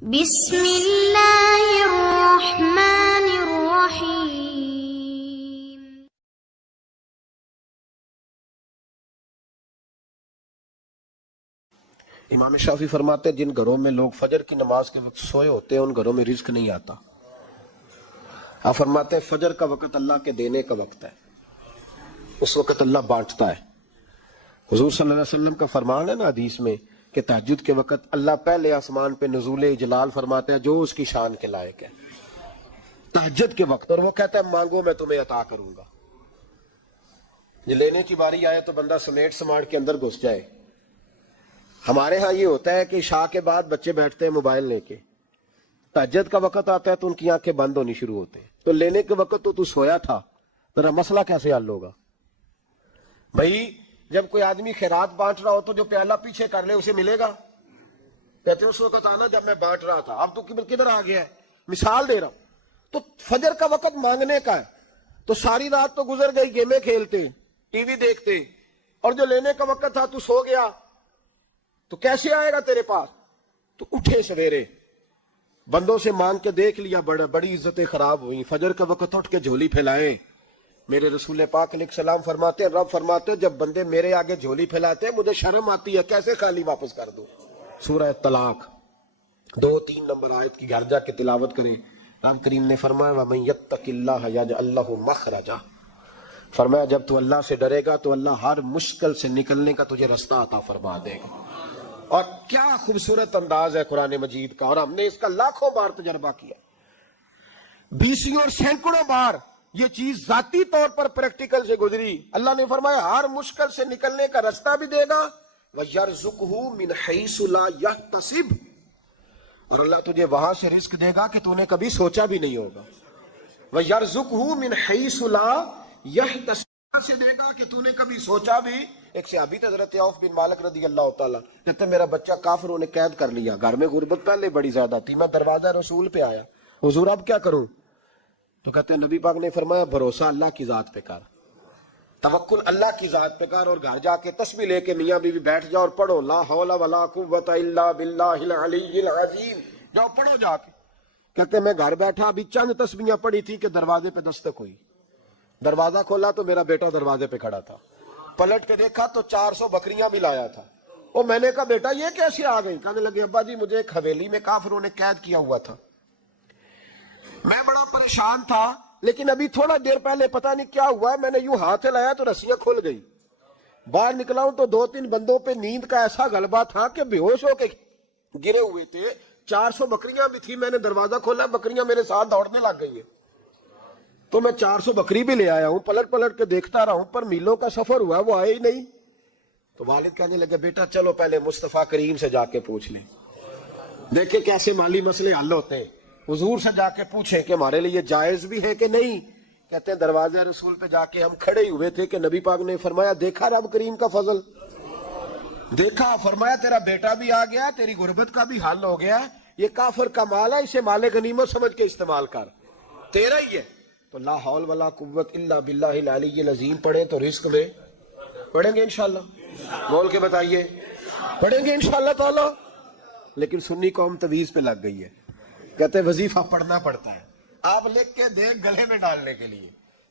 بسم اللہ الرحمن الرحیم۔ امام شافعی فرماتے ہیں جن گھروں میں لوگ فجر کی نماز کے وقت سوئے ہوتے ہیں ان گھروں میں رزق نہیں آتا۔ آپ فرماتے ہیں فجر کا وقت اللہ کے دینے کا وقت ہے، اس وقت اللہ بانٹتا ہے۔ حضور صلی اللہ علیہ وسلم کا فرمان ہے نا حدیث میں کہ تہجد کے وقت اللہ پہلے آسمان پہ نزول جلال فرماتا ہے جو اس کی شان کے لائق ہے تہجد کے وقت، اور وہ کہتا ہے مانگو میں تمہیں عطا کروں گا۔ یہ لینے کی باری آئے تو بندہ سمیٹ سماٹ کے اندر گھس جائے۔ ہمارے ہاں یہ ہوتا ہے کہ عشاء کے بعد بچے بیٹھتے ہیں موبائل لے کے، تہجد کا وقت آتا ہے تو ان کی آنکھیں بند ہونی شروع ہوتے ہیں، تو لینے کے وقت تو سویا تھا، تیرا مسئلہ کیسے حل ہوگا؟ بھائی جب کوئی آدمی خیرات بانٹ رہا ہو تو جو پیالہ پیچھے کر لے اسے ملے گا؟ کہتے ہیں اس وقت آنا جب میں بانٹ رہا تھا، اب تو کدھر آ گیا ہے؟ مثال دے رہا ہوں۔ تو فجر کا وقت مانگنے کا ہے، تو ساری رات تو گزر گئی گیمیں کھیلتے ٹی وی دیکھتے، اور جو لینے کا وقت تھا تو سو گیا، تو کیسے آئے گا تیرے پاس؟ تو اٹھے سویرے، بندوں سے مانگ کے دیکھ لیا، بڑی عزتیں خراب ہوئی، فجر کا وقت اٹھ کے جھولی پھیلائے۔ میرے رسول پاک علیہ السلام فرماتے ہیں، رب فرماتے ہیں جب بندے میرے آگے جھولی پھیلاتے ہیں مجھے شرم آتی ہے، کیسے خالی واپس کر دوں؟ سورہ طلاق 2-3 نمبر آیت کی گھر جا کے تلاوت کریں۔ رب کریم نے فرمایا وَمَن يَتَّقِ اللَّهَ يَجْعَل لَّهُ مَخْرَجًا، فرمایا جب تو اللہ سے ڈرے گا تو اللہ ہر مشکل سے نکلنے کا تجھے رستہ عطا فرما دے گا۔ اور کیا خوبصورت انداز ہے قرآن مجید کا، اور ہم نے اس کا لاکھوں بار تجربہ کیا، بیسوں اور سینکڑوں بار یہ چیز ذاتی طور پر پریکٹیکل سے گزری۔ اللہ نے فرمایا ہر مشکل سے نکلنے کا رستہ بھی دے گا، وَيَرْزُقْهُ مِنْ حَيْثُ لَا يَحْتَسِبُ، اور اللہ تجھے وہاں سے رزق دے گا کہ تو نے کبھی سوچا بھی نہیں ہوگا۔ وَيَرْزُقْهُ مِنْ حَيْثُ لَا يَحْتَسِبُ، سے دے گا کہ تو نے کبھی سوچا بھی۔ ایک صحابی حضرت عوف بن مالک رضی اللہ تعالیٰ کہتے میرا بچہ کافروں نے قید کر لیا، گھر میں غربت پہلے بڑی زیادہ تھی، میں دروازہ رسول پہ آیا، حضور اب کیا کروں؟ تو کہتے ہیں نبی پاک نے فرمایا بھروسہ اللہ کی ذات پہ کر، توکل اللہ کی ذات پہ کر، اور گھر جا کے تسبیح لے کے میاں بیوی بیٹھ جاؤ اور پڑھو لا حول ولا قوت الا باللہ العلی العظیم، جاؤ پڑھو جا کے۔ کہتے ہیں میں گھر بیٹھا ابھی چند تسبیحاں پڑھی تھی کہ دروازے پہ دستک ہوئی، دروازہ کھولا تو میرا بیٹا دروازے پہ کھڑا تھا، پلٹ کے دیکھا تو 400 بکریاں بھی لایا تھا۔ اور میں نے کہا بیٹا یہ کیسے آ گئی؟ کہنے لگے ابا جی مجھے ایک حویلی میں کافروں نے قید کیا ہوا تھا، میں بڑا پریشان تھا، لیکن ابھی تھوڑا دیر پہلے پتہ نہیں کیا ہوا ہے، میں نے یوں ہاتھ لایا تو رسیاں کھل گئی، باہر نکلا ہوں تو 2-3 بندوں پہ نیند کا ایسا غلبہ تھا کہ بے ہوش ہو کے گرے ہوئے تھے، 400 بکریاں بھی تھی، میں نے دروازہ کھولا بکریاں میرے ساتھ دوڑنے لگ گئی ہیں، تو میں 400 بکری بھی لے آیا ہوں، پلٹ کے دیکھتا رہا ہوں، پر میلوں کا سفر ہوا وہ آئے ہی نہیں۔ تو والد کہنے لگے بیٹا چلو پہلے مصطفیٰ کریم سے جا کے پوچھ لیں، دیکھیں کیسے مالی مسئلے حل ہوتے ہیں۔ حضور سے جا کے پوچھیں کہ ہمارے لیے جائز بھی ہے کہ نہیں۔ کہتے ہیں دروازے رسول پہ جا کے ہم کھڑے ہی ہوئے تھے کہ نبی پاک نے فرمایا دیکھا رب کریم کا فضل، دیکھا، فرمایا تیرا بیٹا بھی آ گیا، تیری غربت کا بھی حل ہو گیا، یہ کافر کا مال ہے، اسے مال غنیمت سمجھ کے استعمال کر، تیرا ہی ہے۔ تو لا حول ولا قوت الا باللہ العلی العظیم پڑھیں تو رزق میں پڑھیں گے انشاءاللہ، بول کے بتائیے پڑھیں گے انشاءاللہ تعالی۔ لیکن سنی قوم تویز پہ لگ گئی ہے، کہتے وظیفہ پڑھنا پڑتا ہے، آپ لکھ کے دیں گلے میں ڈالنے کے لیے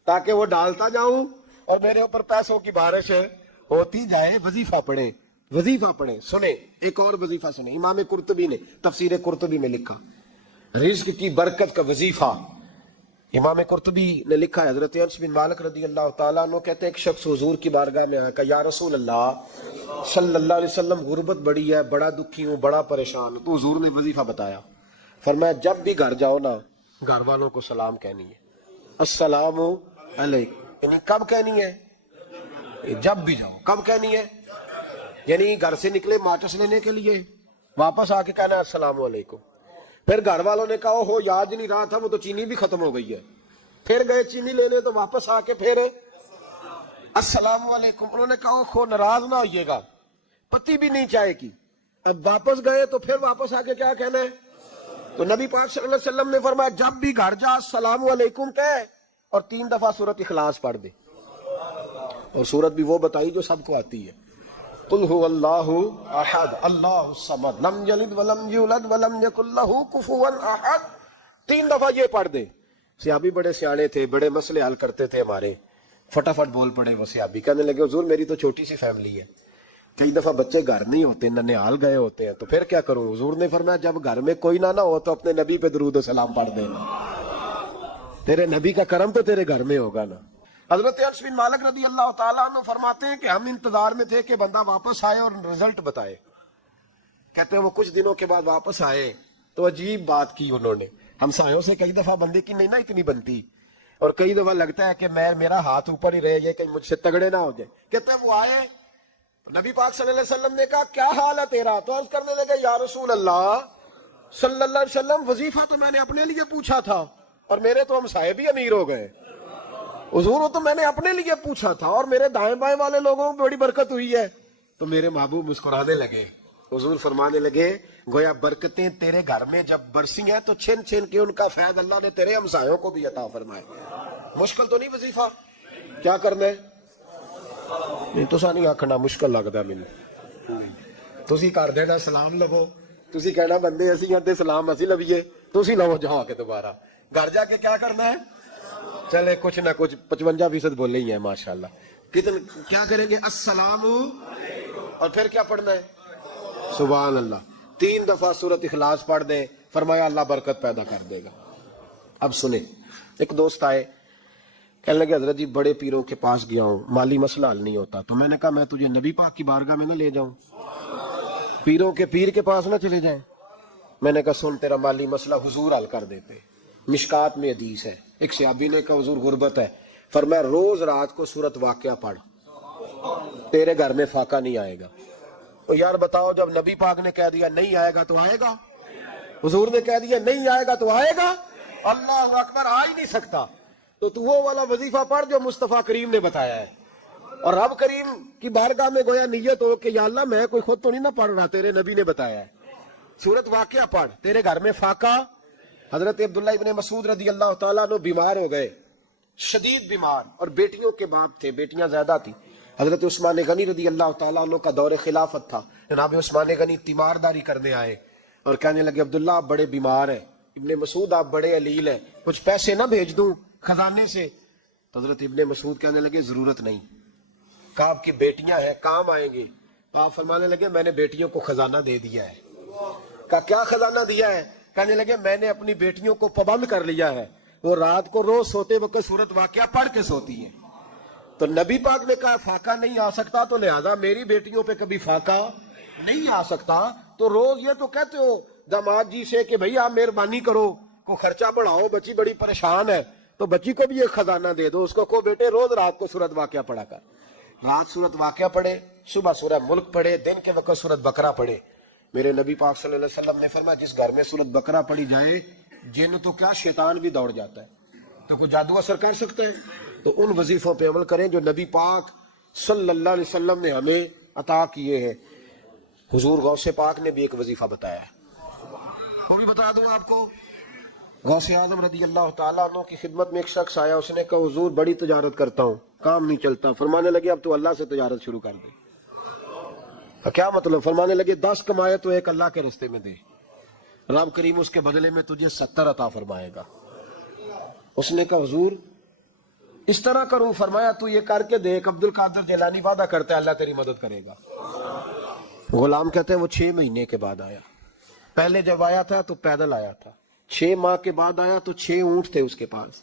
تاکہ وہ ڈالتا جاؤں اور میرے اوپر پیسوں کی بارش ہوتی جائے۔ وظیفہ پڑھیں، وظیفہ پڑھیں۔ سنیں ایک اور وظیفہ سنیں، امام قرطبی نے تفسیر قرطبی میں لکھا رزق کی برکت کا وظیفہ۔ امام قرطبی نے لکھا ہے حضرت انس بن مالک رضی اللہ تعالیٰ عنہ کہتے ہیں ایک شخص حضور کی بارگاہ میں آیا کہ یا رسول اللہ صلی اللہ علیہ وسلم غربت بڑی ہے، بڑا دکھی ہوں، بڑا پریشان ہوں۔ تو حضور نے وظیفہ بتایا، فرمایا جب بھی گھر جاؤ نا گھر والوں کو سلام کہنی ہے، السلام علیکم، یعنی کب کہنی ہے؟ جب بھی جاؤ۔ کب کہنی ہے؟ یعنی گھر سے نکلے ماچس لینے کے لیے، واپس آ کے کہنا ہے السلام علیکم۔ پھر گھر والوں نے کہا ہو یاد نہیں رہا تھا، وہ تو چینی بھی ختم ہو گئی ہے، پھر گئے چینی لینے تو واپس آ کے پھر السلام علیکم۔ انہوں نے کہا خو ناراض نہ ہوئیے گا، پتی بھی نہیں چائے کی، اب واپس گئے تو پھر واپس آ کے کیا کہنا ہے؟ تو نبی پاک صلی اللہ علیہ وسلم نے فرمایا جب بھی گھر جا السلام علیکم کہے اور 3 دفعہ سورۃ اخلاص پڑھ دے، اور سورت بھی وہ بتائی جو سب کو آتی ہے، قل هو اللہ احد اللہ الصمد لم یلد ولم یولد ولم یکن لہ کفوا احد. 3 دفعہ یہ پڑھ دے. صحابی بڑے سیانے تھے, بڑے مسئلے حل کرتے تھے ہمارے. فٹافٹ بول پڑے وہ صحابی, کہنے لگے حضور میری تو چھوٹی سی فیملی ہے, کئی دفعہ بچے گھر نہیں ہوتے, ننھیال گئے ہوتے ہیں, تو پھر کیا کروں؟ حضور نے فرمایا جب گھر میں کوئی نہ ہو تو اپنے نبی پہ درود و سلام پڑھ دینا, تیرے نبی کا کرم تو تیرے گھر میں ہوگا نا. حضرت انس بن مالک رضی اللہ تعالیٰ عنہ فرماتے ہیں کہ ہم انتظار میں تھے کہ بندہ واپس آئے اور رزلٹ بتائے. کہتے ہیں وہ کچھ دنوں کے بعد واپس آئے تو عجیب بات کی انہوں نے. ہمسایوں سے کئی دفعہ بندے کی نہیں نا اتنی بنتی, اور کئی دفعہ لگتا ہے کہ میرا ہاتھ اوپر ہی رہے, یہ کہیں مجھ سے تگڑے نہ ہو جائے. کہتے ہیں وہ آئے, نبی پاک صلی اللہ علیہ وسلم نے کہا کیا حال ہے تیرا؟ تو عرض کرنے لگے یا رسول اللہ صلی اللہ علیہ وسلم وظیفہ تو میں نے اپنے لیے پوچھا تھا اور میرے تو ہمسائے بھی امیر ہو گئے. حضور وہ تو میں نے اپنے لیے پوچھا تھا اور میرے دائیں بائیں والے لوگوں کو بڑی برکت ہوئی ہے. تو میرے محبوب مسکرانے لگے. حضور فرمانے لگے گویا برکتیں تیرے گھر میں جب برسی ہیں تو چھن چھن کے ان کا فیض اللہ نے تیرے ہمسایوں کو بھی عطا فرمائے. مشکل تو نہیں وظیفہ, کیا کرنا ہے؟ نہیں تو سا نہیں آکھنا مشکل لگتا مجھے. تسی کر دینا سلام لو, تسی کہنا بندے اسی ہیں تے سلام اسی لویے, تسی لو جہاں کے دوبارہ. گھر جا کے کیا کرنا ہے؟ چلے کچھ نہ کچھ 55% بولے ہی ہیں ماشاءاللہ. کیا کریں گے؟ السلام, اور پھر کیا پڑھنا ہے؟ سبحان اللہ. 3 دفعہ سورۃ اخلاص پڑھ دیں, فرمایا اللہ برکت پیدا کر دے گا. اب سنیں, ایک دوست آئے, کہنے لگے حضرت جی بڑے پیروں کے پاس گیا ہوں, مالی مسئلہ حل نہیں ہوتا. تو میں نے کہا میں تجھے نبی پاک کی بارگاہ میں نہ لے جاؤں, پیروں کے پیر کے پاس نہ چلے جائیں. میں نے کہا سن تیرا مالی مسئلہ حضور حل کر دیتے. مشکات میں حدیث ہے, ایک صحابی نے کہا حضور غربت ہے, فرمایا روز رات کو سورۃ واقعہ پڑھ, تیرے گھر میں فاقہ نہیں آئے گا. تو یار بتاؤ, جب نبی پاک نے کہہ دیا نہیں آئے گا تو آئے گا, حضور نے کہہ دیا نہیں آئے گا تو آئے گا, اللہ اکبر, آ ہی نہیں سکتا. تو وہ والا وظیفہ پڑھ جو مصطفیٰ کریم نے بتایا ہے, اور رب کریم کی بارگاہ میں گویا نیت ہو کہ یا اللہ میں کوئی خود تو نہیں نہ پڑھ رہا, تیرے نبی نے بتایا ہے. سورۃ واقعہ پڑھ, تیرے گھر میں فاقہ. حضرت عبداللہ ابن مسعود رضی اللہ تعالیٰ عنہ بیمار ہو گئے, شدید بیمار, اور بیٹیوں کے باپ تھے, بیٹیاں زیادہ تھی. حضرت عثمان غنی رضی اللہ تعالیٰ عنہ کا دور خلافت تھا. جناب عثمان غنی تیمارداری کرنے آئے اور کہنے لگے عبداللہ آپ بڑے بیمار ہیں, ابن مسعود آپ بڑے علیل ہیں, کچھ پیسے نہ بھیج دوں خزانے سے؟ تو حضرت ابن مسعود کہنے لگے ضرورت نہیں, کہا آپ کی بیٹیاں ہیں کام آئیں گی. آپ فرمانے لگے میں نے بیٹیوں کو خزانہ دے دیا ہے. کہا کیا خزانہ دیا ہے؟ کہنے لگے میں نے اپنی بیٹیوں کو پابند کر لیا ہے, وہ رات کو روز سوتے وقت سورۃ واقعہ پڑھ کے سوتی ہیں. تو نبی پاک نے کہا فاقہ نہیں آ سکتا, تو لہذا میری بیٹیوں پہ کبھی فاقہ نہیں آ سکتا. تو روز یہ تو کہتے ہو داماد جی سے کہ بھئی آپ مہربانی کرو, کو خرچہ بڑھاؤ, بچی بڑی پریشان ہے, تو بچی کو بھی ایک خزانہ دے دو, اس کو بیٹے روز رات کو سورۃ واقعہ پڑھا کر. رات سورۃ واقعہ پڑھے, صبح سورہ ملک پڑھے, دن کے وقت سورۃ بقرہ پڑھے. میرے نبی پاک صلی اللہ علیہ وسلم نے فرمایا جس گھر میں سورۃ بقرہ پڑھی جائے, جن تو کیا شیطان بھی دوڑ جاتا ہے. تو کوئی جادو اثر کر سکتا ہے؟ تو ان وظیفوں پہ عمل کریں جو نبی پاک صلی اللہ علیہ وسلم نے ہمیں عطا کیے ہیں. حضور غوث پاک نے بھی ایک وظیفہ بتایا ہے, وہ بھی بتا دوں آپ کو. غوث اعظم رضی اللہ تعالیٰ عنہ کی خدمت میں ایک شخص آیا, اس نے کہا حضور بڑی تجارت کرتا ہوں, کام نہیں چلتا. فرمانے لگے اب تو اللہ سے تجارت شروع کر دے. کیا مطلب؟ فرمانے لگے 10 کمائے تو ایک اللہ کے رستے میں دے, رب کریم اس کے بدلے میں تجھے 70 عطا فرمائے گا. اس نے کہا حضور اس طرح کروں؟ فرمایا تو یہ کر کے دیکھ, عبد القادر جیلانی وعدہ کرتا ہے اللہ تیری مدد کرے گا. غلام کہتے ہیں وہ 6 مہینے کے بعد آیا. پہلے جب آیا تھا تو پیدل آیا تھا, 6 ماہ کے بعد آیا تو 6 اونٹ تھے اس کے پاس,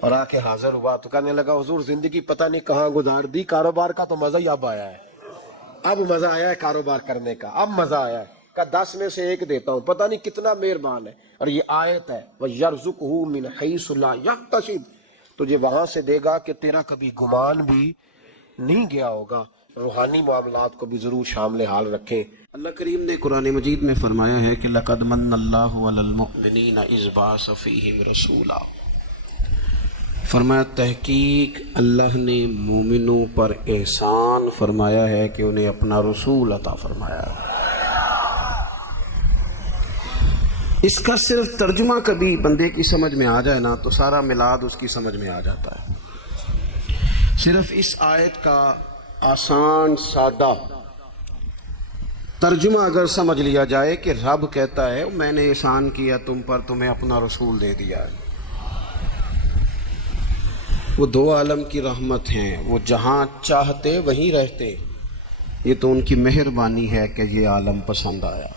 اور آ کے حاضر ہوا تو کہنے لگا حضور زندگی پتہ نہیں کہاں گزار دی, کاروبار کا تو مزہ ہی اب آیا ہے, اب مزہ آیا ہے کاروبار کرنے کا, اب مزہ آیا ہے. کہ 10 میں سے 1 دیتا ہوں, پتہ نہیں کتنا مہربان ہے. اور یہ آیت ہے وَيَرْزُقْهُ مِنْ حَيْثُ لَا يَحْتَسِبُ, تجھے وہاں سے دے گا کہ تیرا کبھی گمان بھی نہیں گیا ہوگا. روحانی معاملات کو بھی ضرور شامل حال رکھیں. اللہ کریم نے قرآن مجید میں فرمایا ہے کہ لَقَدْ مَنَّ اللَّهُ عَلَى الْمُؤْمِنِينَ إِذْ بَعَثَ فِيهِمْ رَسُولًا, فرمایا تحقیق اللہ نے مومنوں پر احسان فرمایا ہے کہ انہیں اپنا رسول عطا فرمایا ہے. اس کا صرف ترجمہ کبھی بندے کی سمجھ میں آ جائے نا تو سارا میلاد اس کی سمجھ میں آ جاتا ہے. صرف اس آیت کا آسان سادہ ترجمہ اگر سمجھ لیا جائے کہ رب کہتا ہے میں نے احسان کیا تم پر، تمہیں اپنا رسول دے دیا ہے۔ وہ دو عالم کی رحمت ہیں، وہ جہاں چاہتے وہیں رہتے، یہ تو ان کی مہربانی ہے کہ یہ عالم پسند آیا۔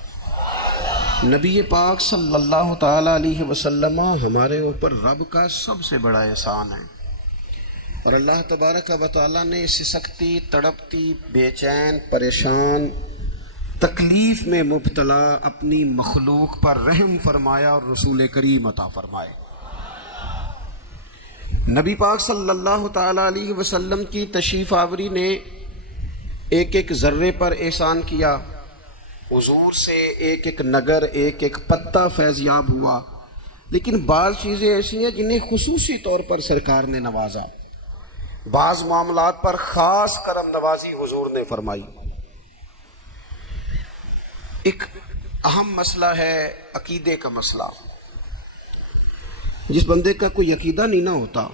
نبی پاک صلی اللہ تعالی علیہ وسلم ہمارے اوپر رب کا سب سے بڑا احسان ہے، اور اللہ تبارک و تعالیٰ نے سسکتی، تڑپتی، بے چین، پریشان، تکلیف میں مبتلا اپنی مخلوق پر رحم فرمایا اور رسول کریم عطا فرمائے۔ نبی پاک صلی اللہ تعالی علیہ وسلم کی تشریف آوری نے ایک ایک ذرے پر احسان کیا، حضور سے ایک ایک نگر، ایک ایک پتا فیض یاب ہوا، لیکن بعض چیزیں ایسی ہیں جنہیں خصوصی طور پر سرکار نے نوازا، بعض معاملات پر خاص کرم نوازی حضور نے فرمائی۔ ایک اہم مسئلہ ہے عقیدے کا مسئلہ۔ جس بندے کا کوئی عقیدہ نہیں نہ ہوتا،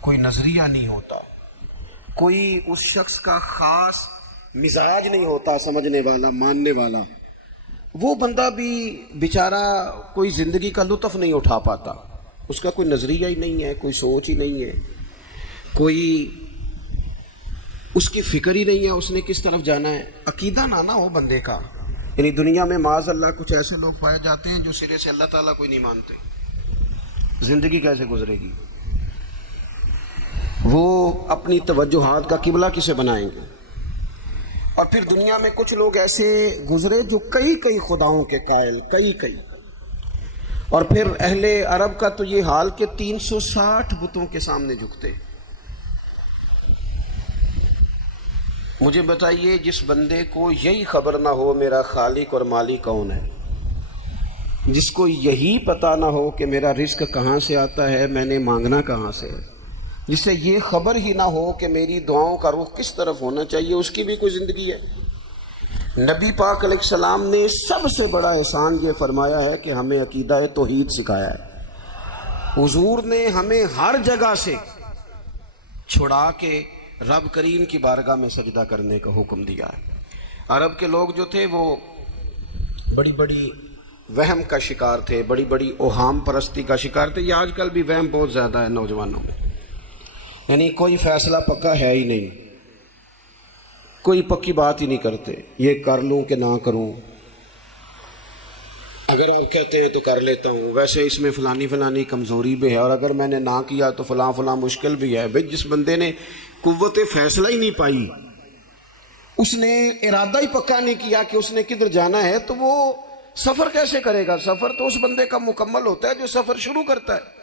کوئی نظریہ نہیں ہوتا، کوئی اس شخص کا خاص مزاج نہیں ہوتا سمجھنے والا، ماننے والا، وہ بندہ بھی بیچارہ کوئی زندگی کا لطف نہیں اٹھا پاتا۔ اس کا کوئی نظریہ ہی نہیں ہے، کوئی سوچ ہی نہیں ہے، کوئی اس کی فکر ہی نہیں ہے اس نے کس طرف جانا ہے۔ عقیدہ نہ ہو بندے کا، یعنی دنیا میں معاذ اللہ کچھ ایسے لوگ پائے جاتے ہیں جو سرے سے اللہ تعالیٰ کوئی نہیں مانتے، زندگی کیسے گزرے گی؟ وہ اپنی توجہات کا قبلہ کسے بنائیں گے؟ اور پھر دنیا میں کچھ لوگ ایسے گزرے جو کئی خداؤں کے قائل، کئی، اور پھر اہل عرب کا تو یہ حال کہ 360 بتوں کے سامنے جھکتے۔ مجھے بتائیے، جس بندے کو یہی خبر نہ ہو میرا خالق اور مالک کون ہے، جس کو یہی پتہ نہ ہو کہ میرا رزق کہاں سے آتا ہے، میں نے مانگنا کہاں سے ہے، جسے یہ خبر ہی نہ ہو کہ میری دعاؤں کا رخ کس طرف ہونا چاہیے، اس کی بھی کوئی زندگی ہے؟ نبی پاک علیہ السلام نے سب سے بڑا احسان یہ فرمایا ہے کہ ہمیں عقیدہ توحید سکھایا ہے۔ حضور نے ہمیں ہر جگہ سے چھڑا کے رب کریم کی بارگاہ میں سجدہ کرنے کا حکم دیا ہے۔ عرب کے لوگ جو تھے وہ بڑی بڑی وہم کا شکار تھے، بڑی بڑی اوہام پرستی کا شکار تھے۔ یہ آج کل بھی وہم بہت زیادہ ہے نوجوانوں میں، یعنی کوئی فیصلہ پکا ہے ہی نہیں، کوئی پکی بات ہی نہیں کرتے، یہ کر لوں کہ نہ کروں، اگر آپ کہتے ہیں تو کر لیتا ہوں، ویسے اس میں فلانی کمزوری بھی ہے، اور اگر میں نے نہ کیا تو فلاں مشکل بھی ہے۔ بھئی جس بندے نے قوت فیصلہ ہی نہیں پائی، اس نے ارادہ ہی پکا نہیں کیا کہ اس نے کدھر جانا ہے، تو وہ سفر کیسے کرے گا؟ سفر تو اس بندے کا مکمل ہوتا ہے جو سفر شروع کرتا ہے۔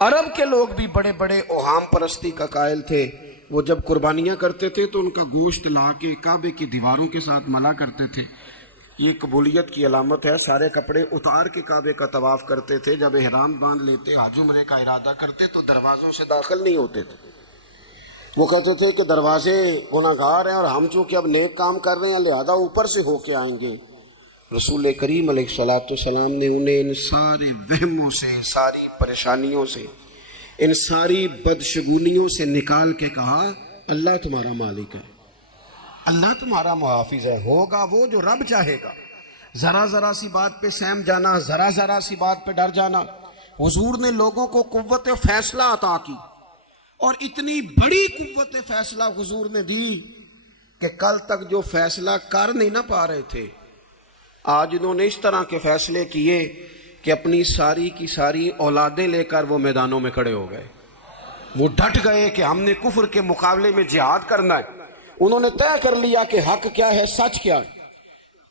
عرب کے لوگ بھی بڑے بڑے اوہام پرستی کا قائل تھے۔ وہ جب قربانیاں کرتے تھے تو ان کا گوشت لا کے کعبے کی دیواروں کے ساتھ ملا کرتے تھے، یہ قبولیت کی علامت ہے۔ سارے کپڑے اتار کے کعبے کا طواف کرتے تھے، جب احرام باندھ لیتے، حج عمرے کا ارادہ کرتے تو دروازوں سے داخل نہیں ہوتے تھے۔ وہ کہتے تھے کہ دروازے گناہگار ہیں اور ہم چونکہ اب نیک کام کر رہے ہیں لہذا اوپر سے ہو کے آئیں گے۔ رسول کریم علیہ السلام نے انہیں ان سارے وہموں سے، ساری پریشانیوں سے، ان ساری بدشگونیوں سے نکال کے کہا اللہ تمہارا مالک ہے، اللہ تمہارا محافظ ہے، ہوگا وہ جو رب چاہے گا۔ ذرا سی بات پہ سہم جانا، ذرا سی بات پہ ڈر جانا۔ حضور نے لوگوں کو قوت فیصلہ عطا کی، اور اتنی بڑی قوت فیصلہ حضور نے دی کہ کل تک جو فیصلہ کر نہیں نہ پا رہے تھے، آج انہوں نے اس طرح کے فیصلے کیے کہ اپنی ساری کی ساری اولادیں لے کر وہ میدانوں میں کھڑے ہو گئے۔ وہ ڈٹ گئے کہ ہم نے کفر کے مقابلے میں جہاد کرنا ہے۔ انہوں نے طے کر لیا کہ حق کیا ہے، سچ کیا ہے۔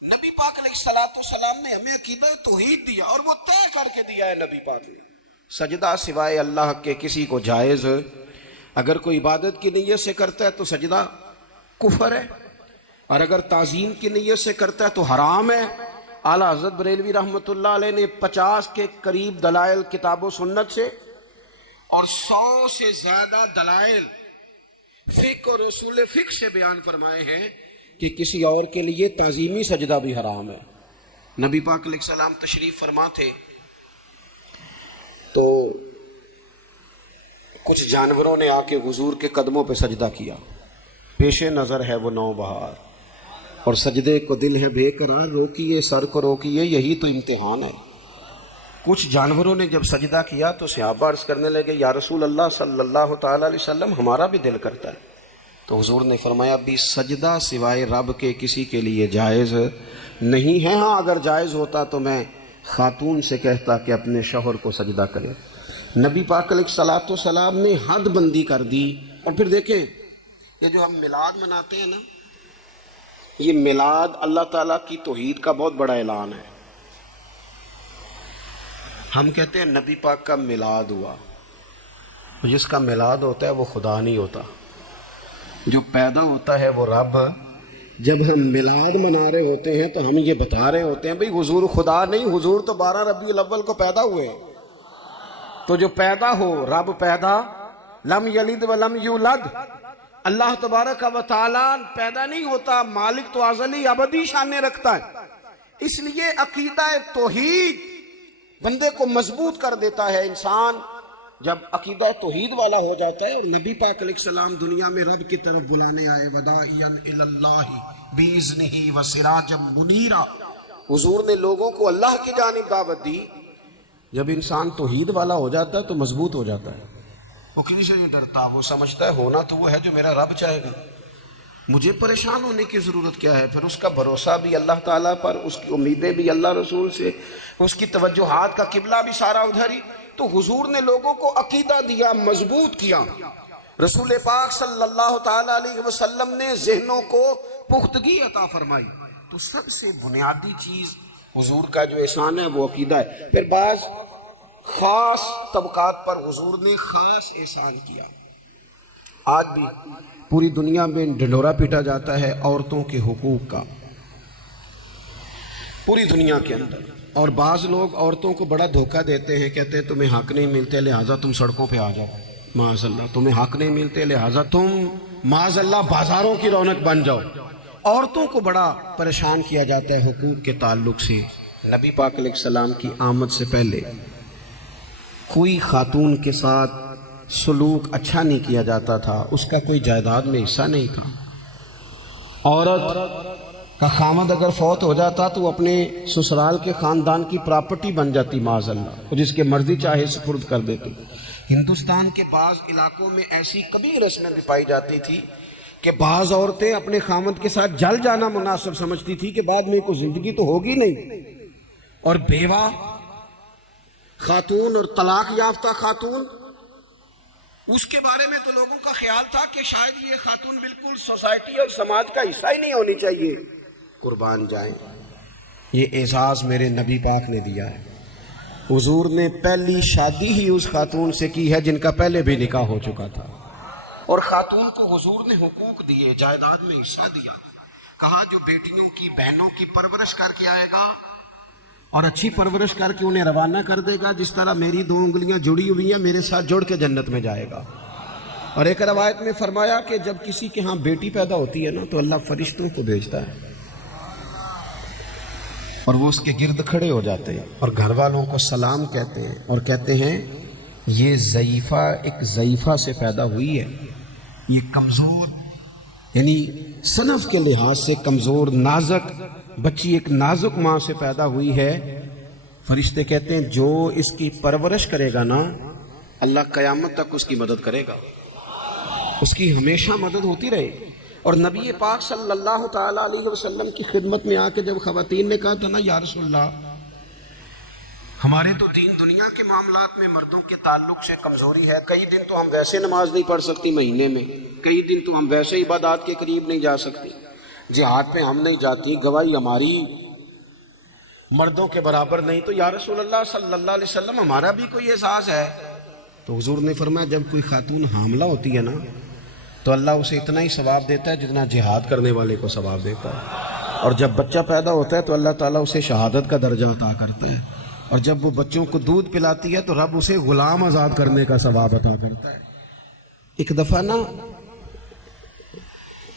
نبی پاک علیہ السلام نے ہمیں عقیدہ توحید دیا، اور وہ طے کر کے دیا ہے نبی پاک نے۔ سجدہ سوائے اللہ کے کسی کو جائز، اگر کوئی عبادت کی نیت سے کرتا ہے تو سجدہ کفر ہے، اور اگر تعظیم کی نیت سے کرتا ہے تو حرام ہے۔ اعلیٰ حضرت بریلوی رحمۃ اللہ علیہ نے 50 کے قریب دلائل کتاب و سنت سے اور 100 سے زیادہ دلائل فقہ اور اصول فقہ سے بیان فرمائے ہیں کہ کسی اور کے لیے تعظیمی سجدہ بھی حرام ہے۔ نبی پاک علیہ السلام تشریف فرما تھے تو کچھ جانوروں نے آ کے حضور کے قدموں پہ سجدہ کیا، پیش نظر ہے وہ نوبہار، اور سجدے کو دل ہے بے قرار روکیے، سر کو روکیے، یہی تو امتحان ہے۔ کچھ جانوروں نے جب سجدہ کیا تو صحابہ عرض کرنے لگے یا رسول اللہ صلی اللہ تعالیٰ علیہ وسلم ہمارا بھی دل کرتا ہے۔ تو حضور نے فرمایا بھی سجدہ سوائے رب کے کسی کے لیے جائز نہیں ہے، ہاں اگر جائز ہوتا تو میں خاتون سے کہتا کہ اپنے شوہر کو سجدہ کرے۔ نبی پاک علیہ الصلوۃ والسلام نے حد بندی کر دی۔ اور پھر دیکھیں یہ جو ہم میلاد مناتے ہیں نا، یہ میلاد اللہ تعالیٰ کی توحید کا بہت بڑا اعلان ہے۔ ہم کہتے ہیں نبی پاک کا میلاد ہوا، جس کا میلاد ہوتا ہے وہ خدا نہیں ہوتا، جو پیدا ہوتا ہے وہ رب۔ جب ہم میلاد منا رہے ہوتے ہیں تو ہم یہ بتا رہے ہوتے ہیں بھئی حضور خدا نہیں، حضور تو 12 ربیع الاول کو پیدا ہوئے۔ تو جو پیدا ہو، رب پیدا، لم یلد ولم یولد، اللہ تبارک و تعالیٰ پیدا نہیں ہوتا، مالک تو ازلی ابدی شانیں رکھتا ہے۔ اس لیے عقیدہ توحید بندے کو مضبوط کر دیتا ہے۔ انسان جب عقیدہ توحید والا ہو جاتا ہے، اور نبی پاک علیہ السلام دنیا میں رب کی طرف بلانے آئے، وداعیا الی اللہ باذنہ وسراجا منیرا، حضور نے لوگوں کو اللہ کی جانب دعوت دی۔ جب انسان توحید والا ہو جاتا ہے تو مضبوط ہو جاتا ہے، وہ کسی سے نہیں ڈرتا، وہ سمجھتا ہے ہونا تو وہ ہے جو میرا رب چاہے گا، مجھے پریشان ہونے کی ضرورت کیا ہے۔ پھر اس کا بھروسہ بھی اللہ تعالیٰ پر، اس کی امیدیں بھی اللہ رسول سے، اس کی توجہات کا قبلہ بھی سارا ادھر ہی۔ تو حضور نے لوگوں کو عقیدہ دیا، مضبوط کیا۔ رسول پاک صلی اللہ تعالیٰ علیہ وسلم نے ذہنوں کو پختگی عطا فرمائی۔ تو سب سے بنیادی چیز حضور کا جو احسان ہے وہ عقیدہ ہے۔ پھر بعض خاص طبقات پر حضور نے خاص احسان کیا۔ آج بھی پوری دنیا میں ڈنڈورا پیٹا جاتا ہے عورتوں کے حقوق کا، پوری دنیا کے اندر، اور بعض لوگ عورتوں کو بڑا دھوکہ دیتے ہیں، کہتے ہیں تمہیں حق نہیں ملتے لہٰذا تم سڑکوں پہ آ جاؤ، معاذ اللہ، تمہیں حق نہیں ملتے لہٰذا تم معاذ اللہ بازاروں کی رونق بن جاؤ۔ عورتوں کو بڑا پریشان کیا جاتا ہے حقوق کے تعلق سے۔ نبی پاک علیہ السلام کی آمد سے پہلے کوئی خاتون کے ساتھ سلوک اچھا نہیں کیا جاتا تھا، اس کا کوئی جائیداد میں حصہ نہیں تھا۔ عورت کا خامد اگر فوت ہو جاتا تو وہ اپنے سسرال کے خاندان کی پراپرٹی بن جاتی، معاذ اللہ، جس کے مرضی چاہے سپرد کر دیتی۔ ہندوستان کے بعض علاقوں میں ایسی کبھی رسمیں بھی پائی جاتی تھی کہ بعض عورتیں اپنے خامد کے ساتھ جل جانا مناسب سمجھتی تھی کہ بعد میں کوئی زندگی تو ہوگی نہیں، اور بیوہ خاتون اور طلاق یافتہ خاتون، اس کے بارے میں تو لوگوں کا خیال تھا کہ شاید یہ خاتون بالکل سوسائٹی اور سماج کا حصہ ہی نہیں ہونی چاہیے۔ قربان جائیں، یہ اعزاز میرے نبی پاک نے دیا ہے۔ حضور نے پہلی شادی ہی اس خاتون سے کی ہے جن کا پہلے بھی نکاح ہو چکا تھا، اور خاتون کو حضور نے حقوق دیے، جائیداد میں حصہ دیا۔ کہا جو بیٹیوں کی، بہنوں کی پرورش کر کے آئے گا اور اچھی پرورش کر کے انہیں روانہ کر دے گا، جس طرح میری 2 انگلیاں جڑی ہوئی ہیں میرے ساتھ جڑ کے جنت میں جائے گا۔ اور ایک روایت میں فرمایا کہ جب کسی کے ہاں بیٹی پیدا ہوتی ہے نا تو اللہ فرشتوں کو بھیجتا ہے، اور وہ اس کے گرد کھڑے ہو جاتے ہیں اور گھر والوں کو سلام کہتے ہیں، اور کہتے ہیں یہ ضعیفہ ایک ضعیفہ سے پیدا ہوئی ہے، یہ کمزور، یعنی صنف کے لحاظ سے کمزور، نازک بچی، ایک نازک ماں سے پیدا ہوئی ہے۔ فرشتے کہتے ہیں جو اس کی پرورش کرے گا نا، اللہ قیامت تک اس کی مدد کرے گا، اس کی ہمیشہ مدد ہوتی رہے۔ اور نبی پاک صلی اللہ تعالیٰ علیہ وسلم کی خدمت میں آ کے جب خواتین نے کہا تھا نا یا رسول اللہ ہمارے تو دین دنیا کے معاملات میں مردوں کے تعلق سے کمزوری ہے، کئی دن تو ہم ویسے نماز نہیں پڑھ سکتی مہینے میں، کئی دن تو ہم ویسے عبادات کے قریب نہیں جا سکتی، جہاد پہ ہم نہیں جاتی، گواہی ہماری مردوں کے برابر نہیں، تو یا رسول اللہ صلی اللہ علیہ وسلم ہمارا بھی کوئی احساس ہے؟ تو حضور نے فرمایا جب کوئی خاتون حاملہ ہوتی ہے نا تو اللہ اسے اتنا ہی ثواب دیتا ہے جتنا جہاد کرنے والے کو ثواب دیتا ہے، اور جب بچہ پیدا ہوتا ہے تو اللہ تعالیٰ اسے شہادت کا درجہ عطا کرتا ہے، اور جب وہ بچوں کو دودھ پلاتی ہے تو رب اسے غلام آزاد کرنے کا ثواب عطا کرتا ہے۔ ایک دفعہ نا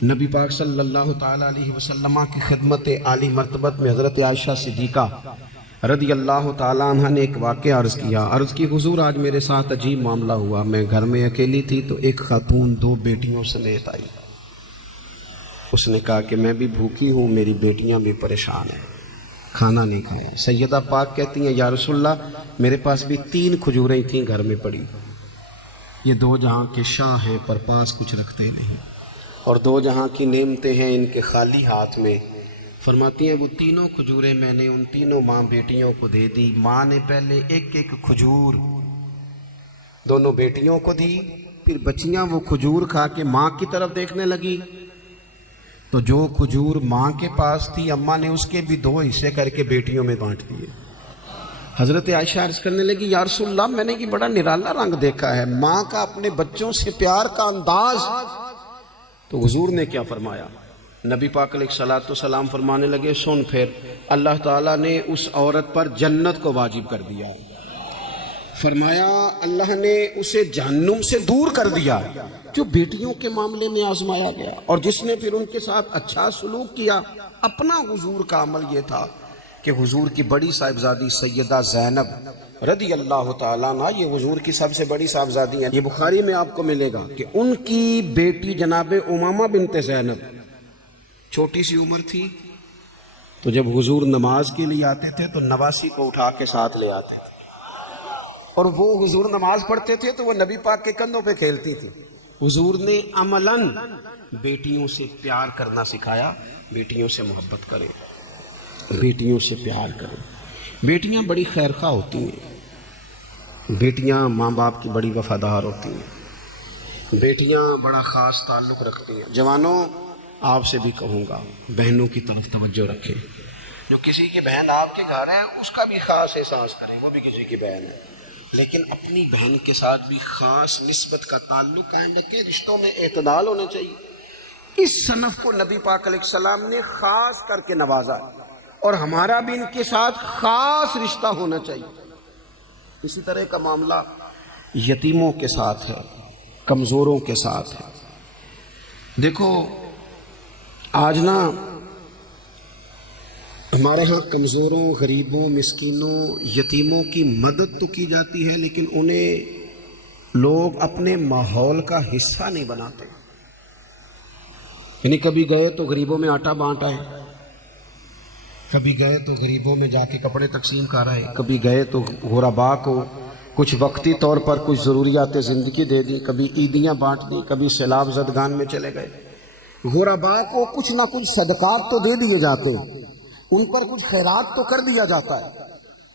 نبی پاک صلی اللہ تعالیٰ علیہ وسلم کی خدمت عالی مرتبت میں حضرت عائشہ صدیقہ رضی اللہ تعالیٰ عنہ نے ایک واقعہ عرض کی حضور آج میرے ساتھ عجیب معاملہ ہوا، میں گھر میں اکیلی تھی تو ایک خاتون 2 بیٹیوں سمیت آئی، اس نے کہا کہ میں بھی بھوکی ہوں، میری بیٹیاں بھی پریشان ہیں، کھانا نہیں کھایا۔ سیدہ پاک کہتی ہیں یا رسول اللہ میرے پاس بھی 3 کھجوریں تھیں گھر میں پڑی، یہ 2 جہاں کے شاہ ہیں پر پاس کچھ رکھتے نہیں، اور 2 جہاں کی نعمتیں ہیں ان کے خالی ہاتھ میں۔ فرماتی ہیں وہ 3 کھجوریں میں نے ان 3 ماں بیٹیوں کو دے دی۔ ماں نے پہلے 1 کھجور دونوں بیٹیوں کو دی، پھر بچیاں وہ کھجور کھا کے ماں کی طرف دیکھنے لگی تو جو کھجور ماں کے پاس تھی اماں نے اس کے بھی 2 حصے کر کے بیٹیوں میں بانٹ دیے۔ حضرت عائشہ عرض کرنے لگی یا رسول اللہ میں نے یہ بڑا نرالا رنگ دیکھا ہے، ماں کا اپنے بچوں سے پیار کا انداز۔ تو حضور نے کیا فرمایا؟ نبی پاک علیہ الصلوۃ والسلام فرمانے لگے سن پھر اللہ تعالیٰ نے اس عورت پر جنت کو واجب کر دیا ہے۔ فرمایا اللہ نے اسے جہنم سے دور کر دیا جو بیٹیوں کے معاملے میں آزمایا گیا، اور جس نے پھر ان کے ساتھ اچھا سلوک کیا۔ اپنا حضور کا عمل یہ تھا کہ حضور کی بڑی صاحبزادی سیدہ زینب رضی اللہ تعالیٰ عنہ، یہ حضور کی سب سے بڑی صاحبزادی ہیں، یہ بخاری میں آپ کو ملے گا کہ ان کی بیٹی جناب امامہ بنت زینب چھوٹی سی عمر تھی، تو جب حضور نماز کے لیے آتے تھے تو نواسی کو اٹھا کے ساتھ لے آتے تھے، اور وہ حضور نماز پڑھتے تھے تو وہ نبی پاک کے کندھوں پہ کھیلتی تھی۔ حضور نے عملاً بیٹیوں سے پیار کرنا سکھایا، بیٹیوں سے محبت کرے، بیٹیوں سے پیار کرے۔ بیٹیاں بڑی خیرخواہ ہوتی ہیں، بیٹیاں ماں باپ کی بڑی وفادار ہوتی ہیں، بیٹیاں بڑا خاص تعلق رکھتی ہیں۔ جوانوں آپ سے بھی کہوں گا بہنوں کی طرف توجہ رکھیں، جو کسی کی بہن آپ کے گھر ہے اس کا بھی خاص احساس کریں، وہ بھی کسی کی بہن ہے، لیکن اپنی بہن کے ساتھ بھی خاص نسبت کا تعلق قائم رکھیں۔ رشتوں میں اعتدال ہونا چاہیے۔ اس صنف کو نبی پاک علیہ السلام نے خاص کر کے نوازا، اور ہمارا بھی ان کے ساتھ خاص رشتہ ہونا چاہیے۔ اسی طرح کا معاملہ یتیموں کے ساتھ ہے، کمزوروں کے ساتھ ہے۔ دیکھو آج نا ہمارے ہاں کمزوروں، غریبوں، مسکینوں، یتیموں کی مدد تو کی جاتی ہے، لیکن انہیں لوگ اپنے ماحول کا حصہ نہیں بناتے۔ یعنی کبھی گئے تو غریبوں میں آٹا بانٹا ہے، کبھی گئے تو غریبوں میں جا کے کپڑے تقسیم کر رہے ہیں، کبھی گئے تو غرباء کو کچھ وقتی طور پر کچھ ضروریات زندگی دے دی، کبھی عیدیاں بانٹ دی، کبھی سیلاب زدگان میں چلے گئے۔ غرباء کو کچھ نہ کچھ صدقات تو دے دیے جاتے ہیں، ان پر کچھ خیرات تو کر دیا جاتا ہے،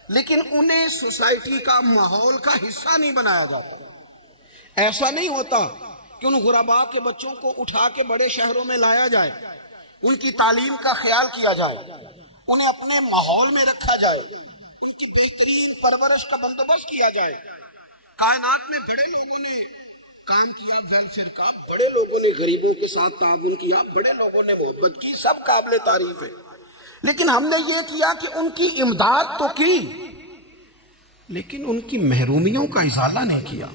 لیکن انہیں سوسائٹی کا ماحول کا حصہ نہیں بنایا جاتا۔ ایسا نہیں ہوتا کہ ان غرباء کے بچوں کو اٹھا کے بڑے شہروں میں لایا جائے، ان کی تعلیم کا خیال کیا جائے، انہیں اپنے ماحول میں رکھا جائے، ان کی بہترین پرورش کا بندوبست کیا جائے۔ کائنات میں بڑے لوگوں نے کام کیا ویلفیئر کا، بڑے لوگوں نے غریبوں کے ساتھ تعاون کیا، بڑے لوگوں نے محبت کی، سب قابل تعریف ہے، لیکن ہم نے یہ کیا کہ ان کی امداد تو کی، لیکن ان کی محرومیوں کا ازالہ نہیں کیا۔